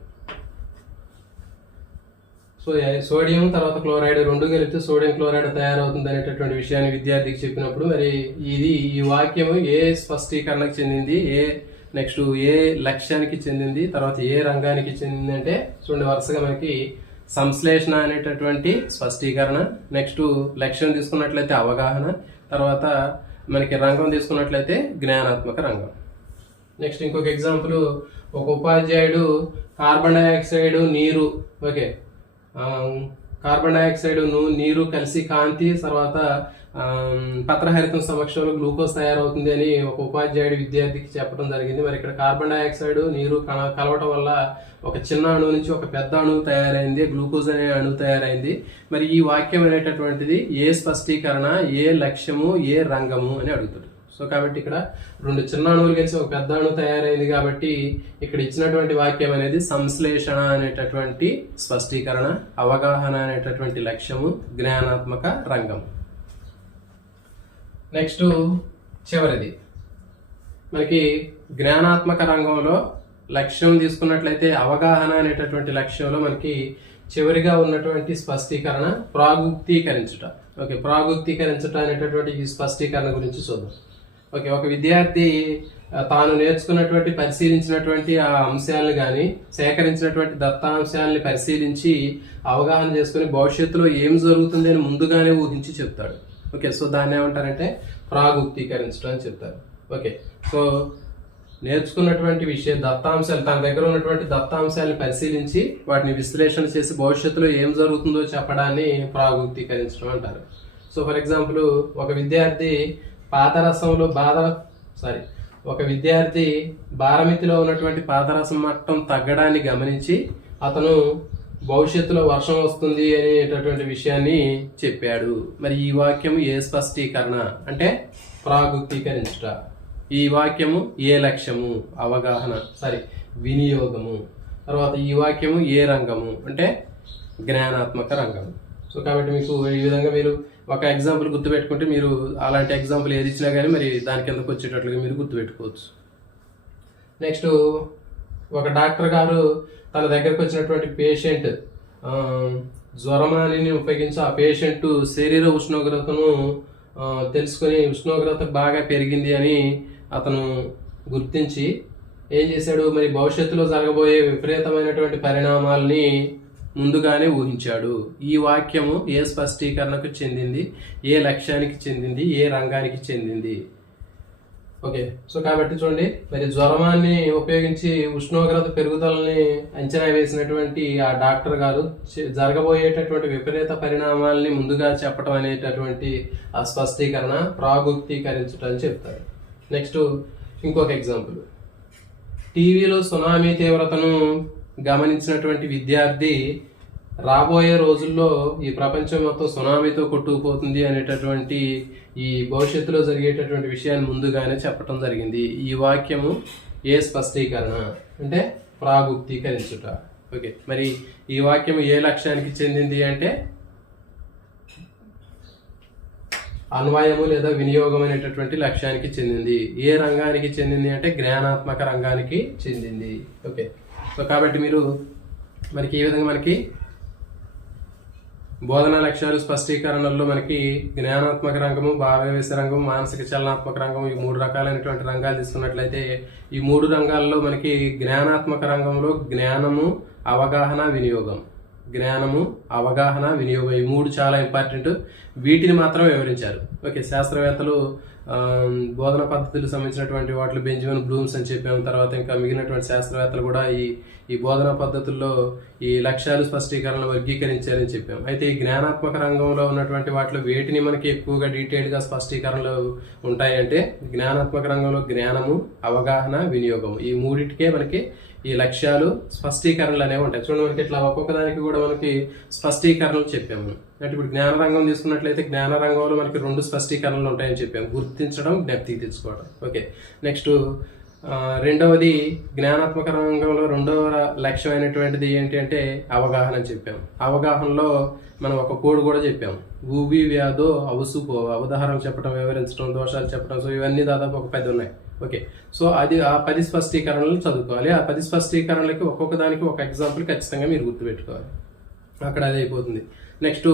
So sodium తర్వాత క్లోరైడ్ రెండు కలిపితే సోడియం క్లోరైడ్ తయారవుతుంది అనేటటువంటి విషయాన్ని విద్యార్థికి చెప్పినప్పుడు మరి ఈ వాక్యము ఏ స్పష్టీకరణకు చెందింది, నెక్స్ట్ ఏ లక్ష్యానికి చెందింది, తర్వాత ఏ రంగానికి చెందింది అంటే చూడండి, వరుసగా మనకి సంశ్లేషణ అనేటటువంటి స్పష్టీకరణ, నెక్స్ట్ లక్ష్యం తీసుకున్నట్లయితే అవగాహన, తర్వాత మనకి రంగం తీసుకున్నట్లయితే జ్ఞానాత్మక రంగం. నెక్స్ట్ ఇంకొక ఎగ్జాంపుల్, ఒక ఉపాధ్యాయుడు కార్బన్ డైఆక్సైడ్ నీరు, ఓకే, కార్బన్ డైఆక్సైడ్ నీరు కలిసి కాంతి తర్వాత పత్రహరితం సమక్షంలో గ్లూకోజ్ తయారవుతుంది అని ఒక ఉపాధ్యాయుడు విద్యార్థికి చెప్పడం జరిగింది. మరి ఇక్కడ కార్బన్ డైఆక్సైడ్ నీరు కలవటం వల్ల ఒక చిన్న అణువు నుంచి ఒక పెద్ద అణువు తయారైంది, గ్లూకోజ్ అనే అణువు తయారైంది. మరి ఈ వాక్యం అనేటటువంటిది ఏ స్పష్టీకరణ, ఏ లక్ష్యము, ఏ రంగము అని అడుగుతాడు. సో కాబట్టి ఇక్కడ రెండు చిన్న అణువులు కలిసి ఒక పెద్ద అణువు తయారైంది కాబట్టి ఇక్కడ ఇచ్చినటువంటి వాక్యం అనేది సంశ్లేషణ అనేటటువంటి స్పష్టీకరణ, అవగాహన అనేటటువంటి లక్ష్యము, జ్ఞానాత్మక రంగం. నెక్స్ట్ చివరిది మనకి జ్ఞానాత్మక రంగంలో లక్ష్యం తీసుకున్నట్లయితే అవగాహన అనేటటువంటి లక్ష్యంలో మనకి చివరిగా ఉన్నటువంటి స్పష్టీకరణ ప్రాగుక్తీకరించుట. ఓకే, ప్రాగుక్తీకరించుట అనేటటువంటి ఈ స్పష్టీకరణ గురించి చూద్దాం. ఓకే, ఒక విద్యార్థి తాను నేర్చుకున్నటువంటి పరిశీలించినటువంటి ఆ అంశాలను కానీ సేకరించినటువంటి దత్తాంశాలని పరిశీలించి అవగాహన చేసుకుని భవిష్యత్తులో ఏం జరుగుతుంది అని ముందుగానే ఊహించి చెప్తాడు. ఓకే, సో దాన్ని ఏమంటారంటే ప్రాగుక్తీకరించడం అని చెప్తారు. ఓకే, సో నేర్చుకున్నటువంటి దత్తాంశాలు, తన దగ్గర ఉన్నటువంటి దత్తాంశాలను పరిశీలించి వాటిని విశ్లేషణ చేసి భవిష్యత్తులో ఏం జరుగుతుందో చెప్పడాన్ని ప్రాగుక్తీకరించడం అంటారు. సో ఫర్ ఎగ్జాంపుల్ ఒక విద్యార్థి బారమితిలో ఉన్నటువంటి పాదరసం మట్టం తగ్గడాన్ని గమనించి అతను భవిష్యత్తులో వర్షం వస్తుంది అనేటటువంటి విషయాన్ని చెప్పాడు. మరి ఈ వాక్యము ఏ స్పష్టీకరణ అంటే ప్రాగుక్తీకరించుట. ఈ వాక్యము ఏ లక్ష్యము, అవగాహన, వినియోగము. తర్వాత ఈ వాక్యము ఏ రంగము అంటే జ్ఞానాత్మక రంగము. సో కాబట్టి మీకు ఈ విధంగా మీరు ఒక ఎగ్జాంపుల్ గుర్తుపెట్టుకుంటే మీరు అలాంటి ఎగ్జాంపుల్ ఏది ఇచ్చినా కానీ మరి దాని కిందకు వచ్చేటట్లుగా మీరు గుర్తుపెట్టుకోవచ్చు. నెక్స్ట్ ఒక డాక్టర్ గారు తన దగ్గరకు వచ్చినటువంటి పేషెంట్ జ్వరమానిని ఉపయోగించి ఆ పేషెంట్ శరీర ఉష్ణోగ్రతను తెలుసుకొని ఉష్ణోగ్రత బాగా పెరిగింది అని అతను గుర్తించి ఏం చేశాడు, మరి భవిష్యత్తులో జరగబోయే విపరీతమైనటువంటి పరిణామాలని ముందుగానే ఊహించాడు. ఈ వాక్యము ఏ స్పష్టీకరణకు చెందింది, ఏ లక్ష్యానికి చెందింది, ఏ రంగానికి చెందింది. ఓకే, సో కాబట్టి చూడండి, మరి జ్వరాన్ని ఉపయోగించి ఉష్ణోగ్రత పెరుగుదలని అంచనా వేసినటువంటి ఆ డాక్టర్ గారు జరగబోయేటటువంటి విపరీత పరిణామాలని ముందుగా చెప్పడం అనేటటువంటి ఆ స్పష్టీకరణ ప్రాగుక్తీకరించడం అని చెప్తారు. నెక్స్ట్ ఇంకొక ఎగ్జాంపుల్, టీవీలో సునామీ తీవ్రతను గమనించినటువంటి విద్యార్థి రాబోయే రోజుల్లో ఈ ప్రపంచం మొత్తం సునామీతో కొట్టుకుపోతుంది అనేటటువంటి ఈ భవిష్యత్తులో జరిగేటటువంటి విషయాన్ని ముందుగానే చెప్పడం జరిగింది. ఈ వాక్యము ఏ స్పష్టీకరణ అంటే ప్రాగుక్తీకరించుట. ఓకే, మరి ఈ వాక్యం ఏ లక్ష్యానికి చెందింది అంటే అన్వయము లేదా వినియోగం అనేటటువంటి లక్ష్యానికి చెందింది. ఏ రంగానికి చెందింది అంటే జ్ఞానాత్మక రంగానికి చెందింది. ఓకే, సో కాబట్టి మీరు మనకి ఈ విధంగా మనకి బోధనా లక్ష్యాలు స్పష్టీకరణల్లో మనకి జ్ఞానాత్మక రంగము, భావావేశ రంగం, మానసిక చలనాత్మక రంగం, ఈ 3 రకాలైనటువంటి రంగాలు తీసుకున్నట్లయితే ఈ 3 రంగాల్లో మనకి జ్ఞానాత్మక రంగంలో జ్ఞానము, అవగాహన, వినియోగం, జ్ఞానము, అవగాహన, వినియోగం, ఈ 3 చాలా ఇంపార్టెంట్. వీటిని మాత్రం వివరించారు. ఓకే, శాస్త్రవేత్తలు బోధన పద్ధతులకు సంబంధించినటువంటి వాటిలో బెంజమిన్ బ్లూమ్స్ అని చెప్పాము. తర్వాత ఇంకా మిగిలినటువంటి శాస్త్రవేత్తలు కూడా ఈ బోధనా పద్ధతుల్లో ఈ లక్ష్యాలు స్పష్టీకరణలు వర్గీకరించారని చెప్పాము. అయితే ఈ జ్ఞానాత్మక రంగంలో ఉన్నటువంటి వాటిలో వేటిని మనకి ఎక్కువగా డీటెయిల్గా స్పష్టీకరణలు ఉంటాయంటే జ్ఞానాత్మక రంగంలో జ్ఞానము, అవగాహన, వినియోగం, ఈ 3టికే మనకి ఈ లక్ష్యాలు స్పష్టీకరణలు అనేవి ఉంటాయి. చూడండి, మనకి ఇట్లా ఒక్కొక్క దానికి కూడా మనకి స్పష్టీకరణలు చెప్పాము. అంటే ఇప్పుడు జ్ఞాన రంగం తీసుకున్నట్లయితే జ్ఞాన రంగంలో మనకి 2 స్పష్టీకరణలు ఉంటాయని చెప్పాము, గుర్తించడం, జ్ఞప్తికి తెచ్చుకోవడం. ఓకే, నెక్స్ట్ రెండవది జ్ఞానాత్మక రంగంలో 2వ లక్ష్యం అయినటువంటిది ఏంటి అంటే అవగాహన అని చెప్పాము. అవగాహనలో మనం ఒక కోడ్ కూడా చెప్పాము, ఊవి వ్యాధో అవసుపోవా, ఉదాహరణలు చెప్పడం, వివరించడం, దోషాలు చెప్పడం. సో ఇవన్నీ దాదాపు ఒక 10 ఉన్నాయి. ఓకే, సో అది ఆ 10 స్పష్టీకరణలు చదువుకోవాలి. ఆ 10 స్పష్టీకరణలకి ఒక్కొక్క దానికి ఒక ఎగ్జాంపుల్ ఖచ్చితంగా మీరు గుర్తుపెట్టుకోవాలి. అక్కడ అది అయిపోతుంది. నెక్స్ట్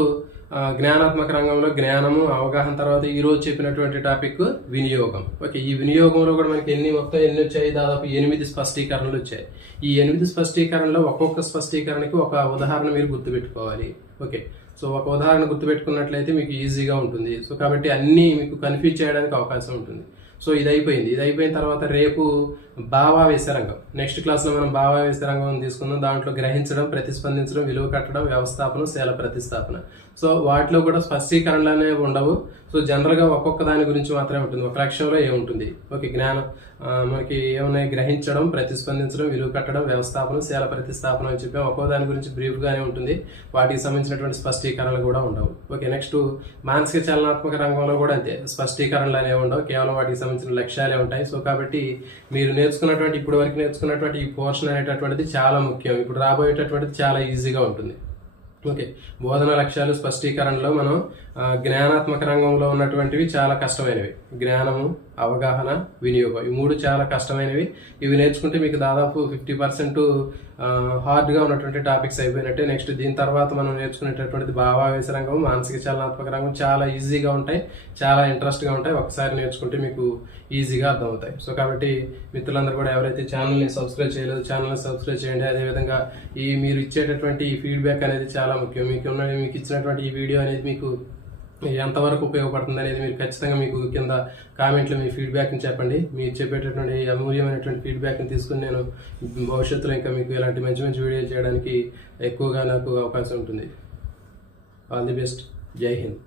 జ్ఞానాత్మక రంగంలో జ్ఞానము, అవగాహన, తర్వాత ఈ రోజు చెప్పినటువంటి టాపిక్ వినియోగం. ఓకే, ఈ వినియోగంలో కూడా మనకి మొత్తం ఎన్ని వచ్చాయి? దాదాపు 8 స్పష్టీకరణలు వచ్చాయి. ఈ 8 స్పష్టీకరణలో ఒక్కొక్క స్పష్టీకరణకి ఒక ఉదాహరణ మీరు గుర్తుపెట్టుకోవాలి. ఓకే, సో ఒక ఉదాహరణ గుర్తుపెట్టుకున్నట్లయితే మీకు ఈజీగా ఉంటుంది. సో కాబట్టి అన్నీ మీకు కన్ఫ్యూజ్ చేయడానికి అవకాశం ఉంటుంది. సో ఇది అయిపోయింది. ఇది అయిపోయిన తర్వాత రేపు భావావేశ రంగం, నెక్స్ట్ క్లాస్లో మనం భావావేశ రంగం తీసుకుందాం. దాంట్లో గ్రహించడం, ప్రతిస్పందించడం, విలువ కట్టడం, వ్యవస్థాపన, శీల ప్రతిస్థాపన. సో వాటిలో కూడా స్పష్టీకరణలు అనేవి ఉండవు. సో జనరల్గా ఒక్కొక్క దాని గురించి మాత్రమే ఉంటుంది. ఒక లక్ష్యంలో ఏముంటుంది? ఓకే, జ్ఞానం మనకి ఏమున్నాయి? గ్రహించడం, ప్రతిస్పందించడం, విలువ కట్టడం, వ్యవస్థాపన, శీల ప్రతిస్థాపన అని చెప్పి ఒక్కో దాని గురించి బ్రీఫ్గానే ఉంటుంది. వాటికి సంబంధించినటువంటి స్పష్టీకరణలు కూడా ఉండవు. ఓకే, నెక్స్ట్ మానసిక చలనాత్మక రంగంలో కూడా అంతే, స్పష్టీకరణలు అనేవి ఉండవు. కేవలం వాటికి సంబంధించిన లక్ష్యాలే ఉంటాయి. సో కాబట్టి మీరు నేర్చుకున్నటువంటి ఇప్పటి వరకు నేర్చుకున్నటువంటి ఈ పోర్షన్ అనేటటువంటిది చాలా ముఖ్యం. ఇప్పుడు రాబోయేటటువంటిది చాలా ఈజీగా ఉంటుంది. ఓకే, బోధన లక్ష్యాలు స్పష్టీకరణలో మనం జ్ఞానాత్మక రంగంలో ఉన్నటువంటివి చాలా కష్టమైనవి. జ్ఞానము, అవగాహన, వినియోగం, ఈ 3 చాలా కష్టమైనవి. ఇవి నేర్చుకుంటే మీకు దాదాపు 50% హార్డ్గా ఉన్నటువంటి టాపిక్స్ అయిపోయినట్టే. నెక్స్ట్ దీని తర్వాత మనం నేర్చుకునేటటువంటిది భావావేశ రంగం, మానసిక చలనాత్మక రంగం చాలా ఈజీగా ఉంటాయి, చాలా ఇంట్రెస్ట్గా ఉంటాయి. ఒకసారి నేర్చుకుంటే మీకు ఈజీగా అర్థమవుతాయి. సో కాబట్టి మిత్రులందరూ కూడా ఎవరైతే ఛానల్ని సబ్స్క్రైబ్ చేయలేదు, ఛానల్ని సబ్స్క్రైబ్ చేయండి. అదేవిధంగా మీరు ఇచ్చేటటువంటి ఈ ఫీడ్బ్యాక్ అనేది చాలా ముఖ్యం. మీకు ఇచ్చినటువంటి ఈ వీడియో అనేది మీకు ఎంతవరకు ఉపయోగపడుతుంది అనేది మీరు ఖచ్చితంగా మీకు కింద కామెంట్లో మీ ఫీడ్బ్యాక్ని చెప్పండి. మీరు చెప్పేటటువంటి అమూల్యమైనటువంటి ఫీడ్బ్యాక్ని తీసుకుని నేను భవిష్యత్తులో ఇంకా మీకు ఇలాంటి మంచి మంచి వీడియోలు చేయడానికి ఎక్కువగా నాకు అవకాశం ఉంటుంది. All the best. జై హింద్.